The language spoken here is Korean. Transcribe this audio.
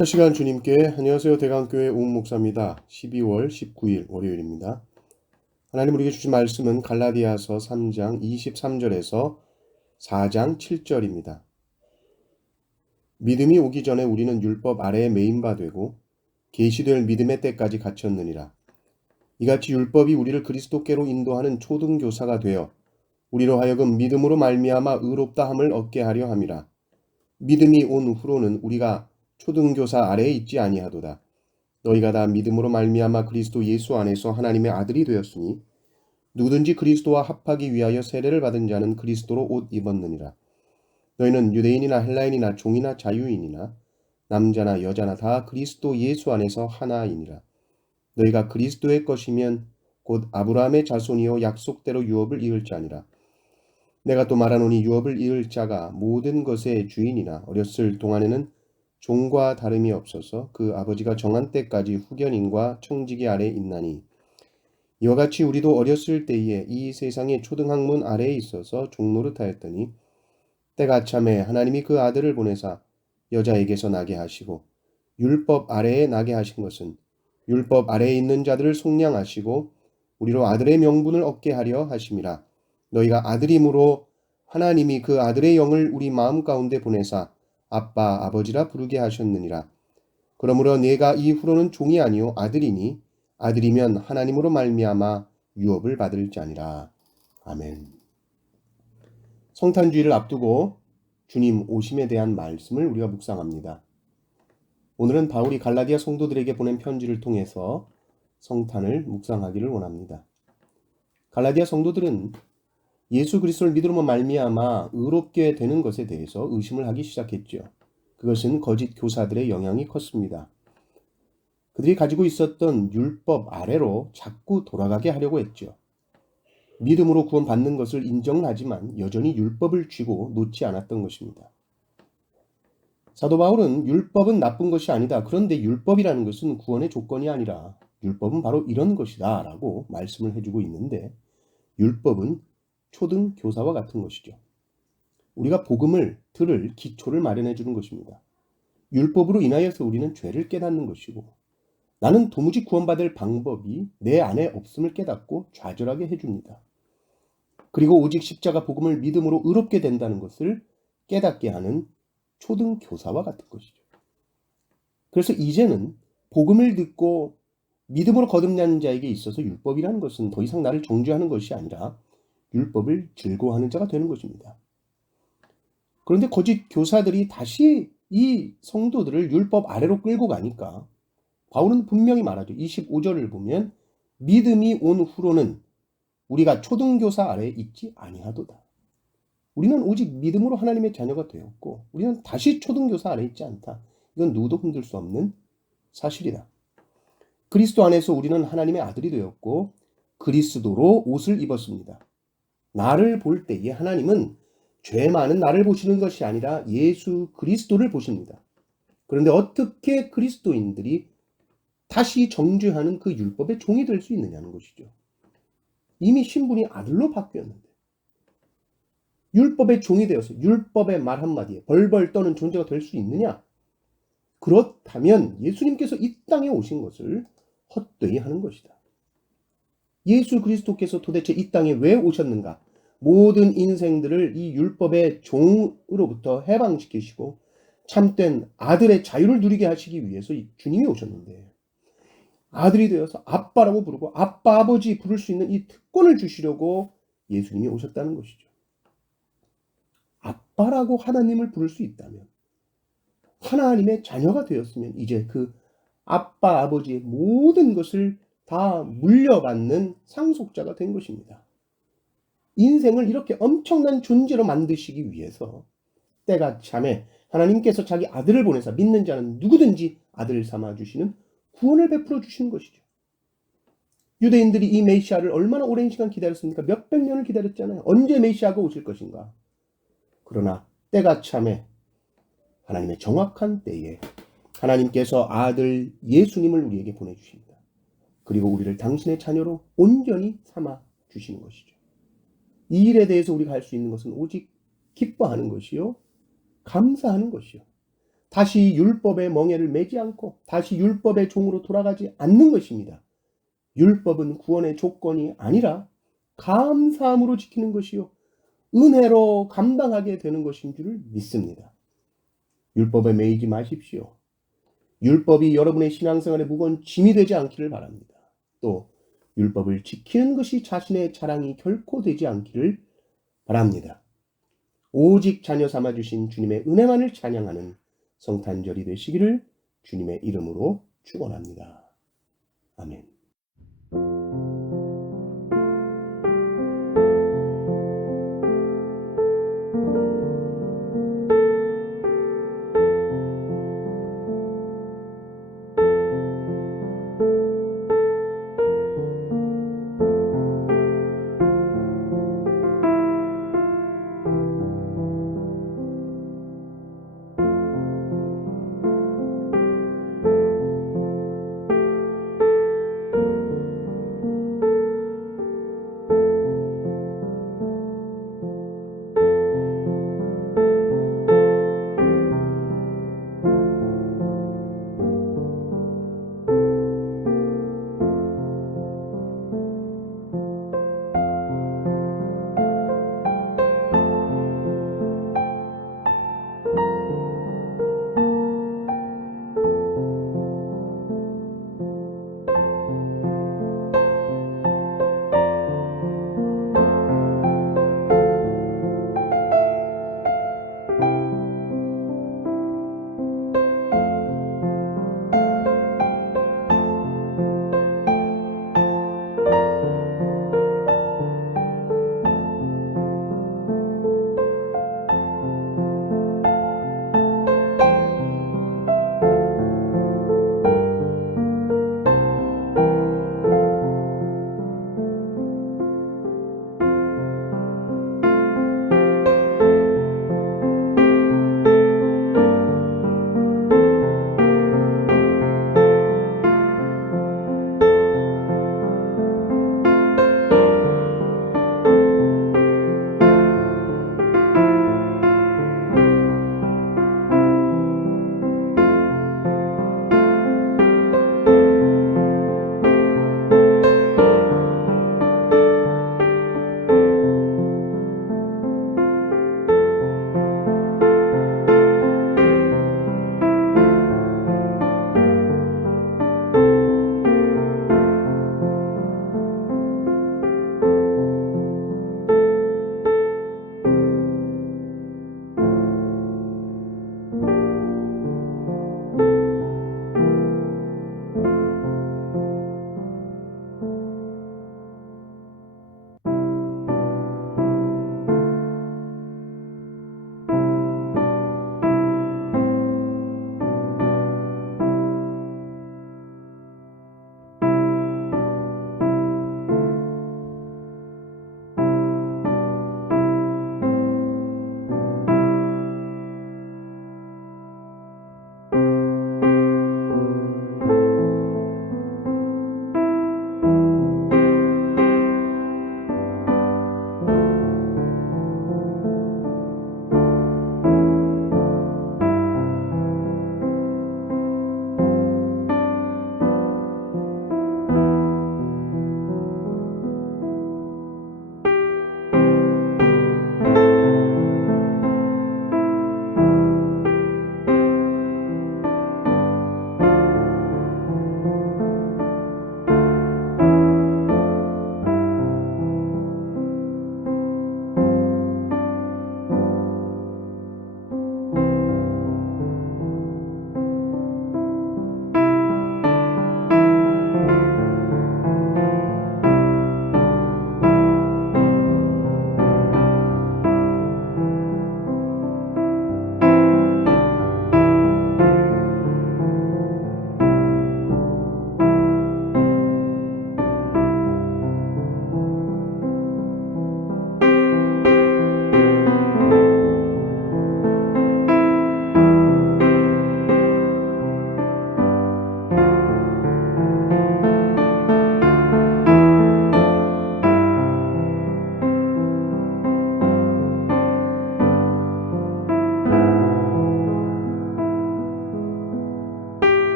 첫 시간 주님께 안녕하세요. 대강교회 오은 목사입니다. 12월 19일 월요일입니다. 하나님 우리에게 주신 말씀은 갈라디아서 3장 23절에서 4장 7절입니다. 믿음이 오기 전에 우리는 율법 아래에 매인 바 되고 계시될 믿음의 때까지 갇혔느니라. 이같이 율법이 우리를 그리스도께로 인도하는 초등교사가 되어 우리로 하여금 믿음으로 말미암아 의롭다 함을 얻게 하려 함이라. 믿음이 온 후로는 우리가 초등교사 아래에 있지 아니하도다. 너희가 다 믿음으로 말미암아 그리스도 예수 안에서 하나님의 아들이 되었으니 누구든지 그리스도와 합하기 위하여 세례를 받은 자는 그리스도로 옷 입었느니라. 너희는 유대인이나 헬라인이나 종이나 자유인이나 남자나 여자나 다 그리스도 예수 안에서 하나이니라. 너희가 그리스도의 것이면 곧 아브라함의 자손이요 약속대로 유업을 이을 자니라. 내가 또 말하노니 유업을 이을 자가 모든 것의 주인이나 어렸을 동안에는 종과 다름이 없어서 그 아버지가 정한 때까지 후견인과 청지기 아래에 있나니 이와 같이 우리도 어렸을 때에 이 세상의 초등학문 아래에 있어서 종노릇하였더니 때가 참에 하나님이 그 아들을 보내사 여자에게서 나게 하시고 율법 아래에 나게 하신 것은 율법 아래에 있는 자들을 속량하시고 우리로 아들의 명분을 얻게 하려 하심이라. 너희가 아들임으로 하나님이 그 아들의 영을 우리 마음 가운데 보내사 아빠 아버지라 부르게 하셨느니라. 그러므로 내가 이후로는 종이 아니요 아들이니 아들이면 하나님으로 말미암아 유업을 받을 자니라. 아멘. 성탄주의를 앞두고 주님 오심에 대한 말씀을 우리가 묵상합니다. 오늘은 바울이 갈라디아 성도들에게 보낸 편지를 통해서 성탄을 묵상하기를 원합니다. 갈라디아 성도들은 예수 그리스도를 믿음으로 말미암아 의롭게 되는 것에 대해서 의심을 하기 시작했죠. 그것은 거짓 교사들의 영향이 컸습니다. 그들이 가지고 있었던 율법 아래로 자꾸 돌아가게 하려고 했죠. 믿음으로 구원받는 것을 인정하지만 여전히 율법을 쥐고 놓지 않았던 것입니다. 사도 바울은 율법은 나쁜 것이 아니다. 그런데 율법이라는 것은 구원의 조건이 아니라 율법은 바로 이런 것이다 라고 말씀을 해주고 있는데 율법은 초등 교사와 같은 것이죠. 우리가 복음을 들을 기초를 마련해 주는 것입니다. 율법으로 인하여서 우리는 죄를 깨닫는 것이고 나는 도무지 구원받을 방법이 내 안에 없음을 깨닫고 좌절하게 해줍니다. 그리고 오직 십자가 복음을 믿음으로 의롭게 된다는 것을 깨닫게 하는 초등 교사와 같은 것이죠. 그래서 이제는 복음을 듣고 믿음으로 거듭나는 자에게 있어서 율법이라는 것은 더 이상 나를 정죄하는 것이 아니라 율법을 즐거워하는 자가 되는 것입니다. 그런데 거짓 교사들이 다시 이 성도들을 율법 아래로 끌고 가니까 바울은 분명히 말하죠. 25절을 보면 믿음이 온 후로는 우리가 초등교사 아래에 있지 아니하도다. 우리는 오직 믿음으로 하나님의 자녀가 되었고 우리는 다시 초등교사 아래에 있지 않다. 이건 누구도 흔들 수 없는 사실이다. 그리스도 안에서 우리는 하나님의 아들이 되었고 그리스도로 옷을 입었습니다. 나를 볼 때에 하나님은 죄 많은 나를 보시는 것이 아니라 예수 그리스도를 보십니다. 그런데 어떻게 그리스도인들이 다시 정죄하는 그 율법의 종이 될 수 있느냐는 것이죠. 이미 신분이 아들로 바뀌었는데 율법의 종이 되어서 율법의 말 한마디에 벌벌 떠는 존재가 될 수 있느냐? 그렇다면 예수님께서 이 땅에 오신 것을 헛되이 하는 것이다. 예수 그리스도께서 도대체 이 땅에 왜 오셨는가? 모든 인생들을 이 율법의 종으로부터 해방시키시고 참된 아들의 자유를 누리게 하시기 위해서 주님이 오셨는데 아들이 되어서 아빠라고 부르고 아빠 아버지 부를 수 있는 이 특권을 주시려고 예수님이 오셨다는 것이죠. 아빠라고 하나님을 부를 수 있다면 하나님의 자녀가 되었으면 이제 그 아빠 아버지의 모든 것을 다 물려받는 상속자가 된 것입니다. 인생을 이렇게 엄청난 존재로 만드시기 위해서 때가 참에 하나님께서 자기 아들을 보내서 믿는 자는 누구든지 아들을 삼아주시는 구원을 베풀어 주시는 것이죠. 유대인들이 이 메시아를 얼마나 오랜 시간 기다렸습니까? 몇백 년을 기다렸잖아요. 언제 메시아가 오실 것인가? 그러나 때가 참에 하나님의 정확한 때에 하나님께서 아들 예수님을 우리에게 보내주십니다. 그리고 우리를 당신의 자녀로 온전히 삼아 주시는 것이죠. 이 일에 대해서 우리가 할 수 있는 것은 오직 기뻐하는 것이요 감사하는 것이요 다시 율법의 멍에를 매지 않고 다시 율법의 종으로 돌아가지 않는 것입니다. 율법은 구원의 조건이 아니라 감사함으로 지키는 것이요 은혜로 감당하게 되는 것인 줄을 믿습니다. 율법에 매이지 마십시오. 율법이 여러분의 신앙생활에 무거운 짐이 되지 않기를 바랍니다. 또 율법을 지키는 것이 자신의 자랑이 결코 되지 않기를 바랍니다. 오직 자녀 삼아주신 주님의 은혜만을 찬양하는 성탄절이 되시기를 주님의 이름으로 축원합니다. 아멘.